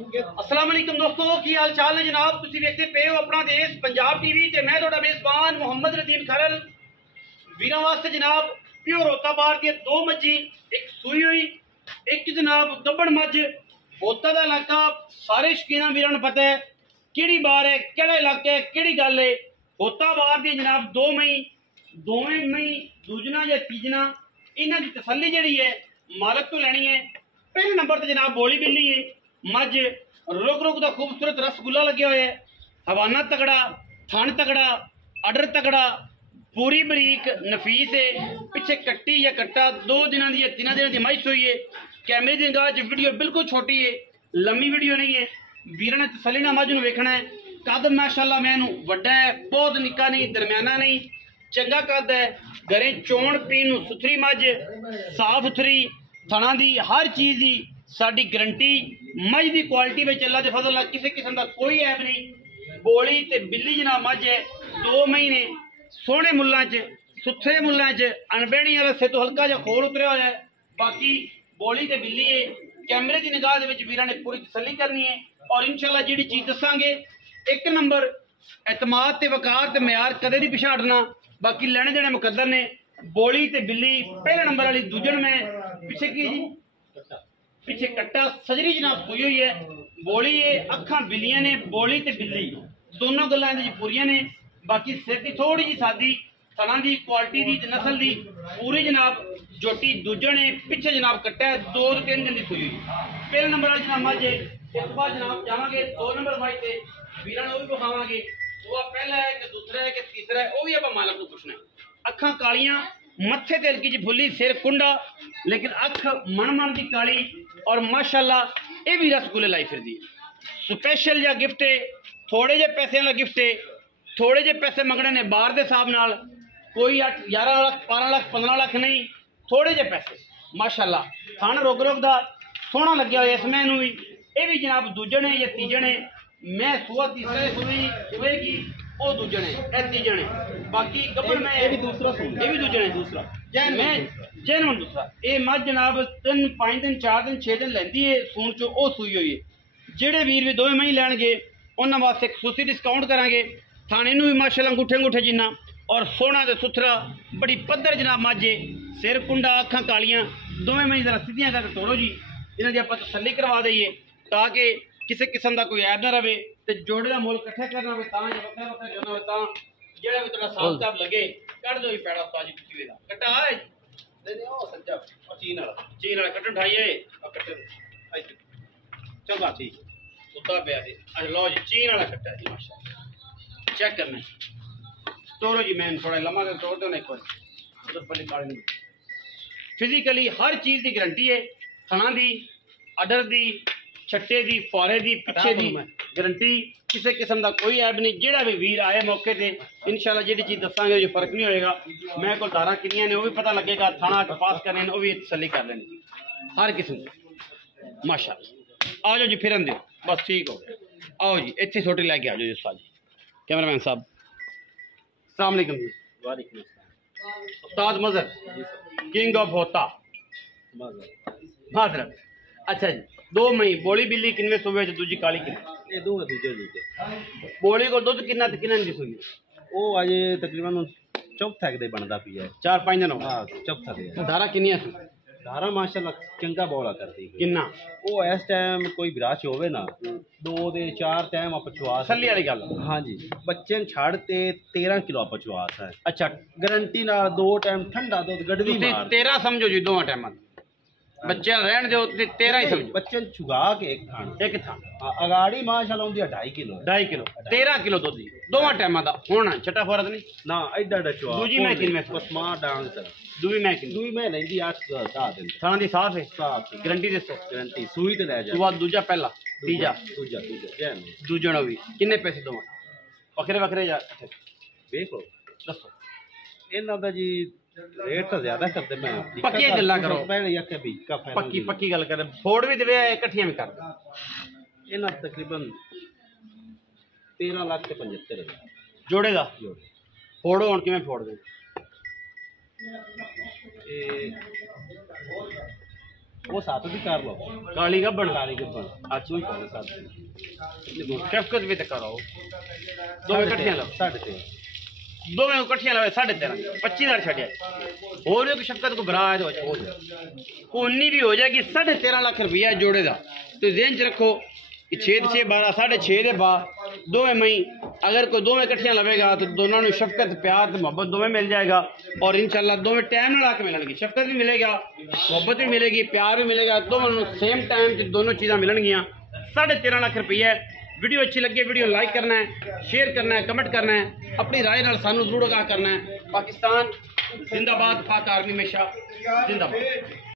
अस्सलाम वालेकुम दोस्तों, की हाल चाल है जनाब। तुसीं देखते पे हो अपना देश पंजाब टीवी ते मैं तुहाडा मेजबान मुहम्मद रदीम खरल। वीरां वास्ते जनाब प्योर होता बार दी दो मज्जी, एक सूई हुई, एक जनाब गब्बड़ मज्ज। होता दा इलाका सारे शकीना वीरां नूं पता है किहड़ी बार है, किहड़ा इलाका है, किहड़ी गल है। होता बार दी जनाब दो मई, दोवें मई दूजना या तीजना इन्हां दी तसल्ली जिहड़ी है मालक तो लैनी है। पहले नंबर ते जनाब बोली बिल्ली है मज, रुक रुक का खूबसूरत रसगुल्ला लगे हुए है। हवाना तगड़ा, थन तगड़ा, अडर तगड़ा, पूरी बरीक नफीस है। पिछे कट्टी या कट्टा दो दिनों की तीन दिनों की मईस हुई है। कैमरे की निगाह च वीडियो बिल्कुल छोटी है, लम्मी वीडियो नहीं है। वीर ने तसली ना मज नूं वेखना है। कद माशाअल्लाह मैनू वड्डा है, बहुत निक्का नहीं, दरम्याना नहीं, चंगा कद है। घरें चोण पीण सुथरी मज, साफ सुथरी, थणा दी हर चीज़ की साडी गारंटी। मज की क्वालिटी में अल्लाह के फजल किसी किस्म का कोई ऐब नहीं। बोली ते बिल्ली जनाब मज है, 2 महीने सोहने मुल्लां च, सुथरे मुल्लां च, अनबेणी वाले से तो हल्का जिहा खोल उतरिया होया है। बाकी बोली ते बिल्ली है। कैमरे की निगाह दे विच वीरां ने पूरी तसल्ली करनी है और इंशाअल्लाह जिहड़ी चीज़ दसांगे एक नंबर एतमाद ते वकार ते म्यार कदे नहीं पिछाड़ना। बाकी लेने देने मुकद्दर ने। बोली ते बिल्ली पहले नंबर वाली दूजन में, पिछे की जी पिछे कट्टा सजरी जनाब सूई हुई है। बोली है, अखां बिल्लियां ने, बोली ते बिल्ली दोनों गल्लां इहदे च पूरियां ने। बाकी सिर की थोड़ी जी सादी, थणा दी क्वालिटी दी नस्ल दी पूरी जनाब जोटी दूजन है। पिछे जनाब कट्टा है, 2 से 3 दिन की सूई हुई। पहले नंबर वाली जनाब मज है। इस बार जनाब जावांगे 2 नंबर माई से वीरां नूं भी विखावांगे। वो पहला है कि दूसरा है कि तीसरा है, वो भी आपां मालक नूं पुछना है। अखां कालियां, मत्थे ते हल्की जी फुल्ली, सिर कुंडा, लेकिन अख मन मन की काली और माशाअल्लाह ये भी रसगुल्ले लाई फिरदी है। स्पेशल या गिफ्ट है, थोड़े जे पैसे वाला गिफ्ट है। थोड़े जे पैसे मंगने ने बाहर के हिसाब नाल, कोई 8 11 लाख 12 लाख 15 लाख नहीं, थोड़े जे पैसे माशाअल्लाह। थन रोक रोक दा सोहना लग्या होया। इसमें नूं भी ये भी जनाब दूजन है या तीजन है। मैं सुआ तीसरे सुएगी, वो दूजन है, ए तीजन है। बाकी गब्बड़ में ये भी दूसरा सून, ये भी दूजन है, दूसरा जैन दूसरा। ये मज जनाब 3 5 दिन 4 दिन 6 दिन लैंदी है सून चो, वो सूई हुई है। जेडे वीर भी 2 महीने लैणगे उन्हां वास्ते खसूसी डिस्काउंट करांगे। थाने नूं भी माशाअल्लाह अंगूठे अंगूठे जिन्ना और सोहना ते सुथरा बड़ी पद्धर जनाब मज है। सिर कुंडा, अखां कालियां, 2 महीने जरा सीधियां करके तोड़ो जी। इन्हां दी आपां तसल्ली करवा दईए ताकि किसी किस्म का कोई ऐब ना रहे। तो जोड़े का मुल कट्ठा करना हो तां, या वक्रा वक्रा करना हो तां, जेड़ा भी थोड़ा साफ साफ लगे कट दो ही पैड़ा ताजी कुछ दा कट्टा है दे दे। ओ सज्जा और चीन वाला कट्टन ठाइए और कट्टे चंगा ठीक सुता पे है। अच्छा लो जी, चीन वाला कट्टा है माशाल्लाह। चेक करना तोड़ो जी। मैं थोड़ा लम्बा कर तोड़ दो ना एक बार, उधर पल्ली काट नहीं। फिजिकली हर चीज़ की गारंटी है। थणा दी, अडर दी, छट्टे दी, फारे दी, पिछे दी गारंटी। किसी किस्म का कोई ऐब नहीं। जेड़ा भी वीर आए मौके पे इंशाल्लाह जी चीज़ दसांगे जो फर्क नहीं होएगा। मैं को धारा किनियां ने वो भी पता लगेगा, थाना पास करने वो भी तसल्ली कर लेंगे हर किस्म माशाल्लाह। आ जाओ जी, फिरन दो बस, ठीक हो गया। आओ जी, इतने छोटे लैके आ जाओ जी उस्ताद जी, कैमरामैन साहब। अस्सलाम वालेकुम जी। वालेकुम अस्सलाम। उस्ताद मजहर किंग ऑफ होता माजरत। अच्छा जी, 2 मई बोली बिल्ली किनवे सूबे च, दूजी काली किन्ने? ये दो दूजे बोली को दुध किन्ना ते किन्ना दी सूई? वो अजे तकरीबन चौथा दे बनदा पिया 4-5 दिन हो गए। हां चौथा दे। धारा किन्नियां सी? धारा माशाल्लाह चंगा बौला करदी है। किन्ना वो इस टाइम कोई विराच होवे ना 2 दे 4 टाइम अपचवास सल्ली वाली गल। हां जी, बच्चे न छाड़ ते 13 किलो अपचवास है। अच्छा, गारंटी नाल 2 टाइम ठंडा दूध गड़वी मार 13 समझो जी, 2 टाइम बच्चे रहन दो 13 ही समझो। बच्चे छुगा के एक था अगाड़ी माशाल्लाह होंदी 2.5 किलो 2.5 किलो 13 किलो दूध जी 2 टाइम दा होना छटा फरक नहीं ना एडा एडा चवा। दूजी मैं किनमें पसमा डांग तर दूई मैं लेंदी 8-10 दिन थाना दी साफ है, साफ गारंटी दसो। गारंटी सूई ते ले जा। सुबह दूजा पहला तीजा दूजा दूजण भी किन्ने पैसे दोवां? वखरे वखरे या देखो दसो। इन्हां दा जी रेट तो ज्यादा करते। मैं पक्की गल्ला करो, पक्की गल कर। फोड़ भी देवे इकट्ठियां भी कर। इन्हां तकरीबन 13,75,000 जोड़े दा फोड़ो हुण किवें फोड़ दे? वो 7 दी कर लो। काली गब्बन काली गब्बन अच्छा ही पाने 7 शफकत भी तो करो दो इकट्ठियां लो 13.5 दो में इकट्ठियां लो 13.5 25,000 छड़िया और भी शफकत को बराज हो जाए उन्नी भी हो जाएगी 13.5 लाख रुपया जोड़े का। तो ध्यान च रखो कि 6 6 12 6.5 के बाद दो में मई अगर कोई दो में इकट्ठियां लवेगा तो दोनों ने शफकत प्यार तो मोहब्बत दो में मिल जाएगा और इंशाल्लाह दो में टाइम ना लाके मिलेंगी शफकत भी मिलेगा मोहब्बत भी मिलेगी प्यार भी मिलेगा दोनों सेम टाइम से दोनों चीज़ें मिलनगियाँ। 13.5 लाख रुपया वीडियो अच्छी लगे वीडियो लाइक करना है शेयर करना है कमेंट करना है अपनी राय नाल सानू जरूर आगाह करना है। पाकिस्तान जिंदाबाद पाक आर्मी हमेशा जिंदाबाद।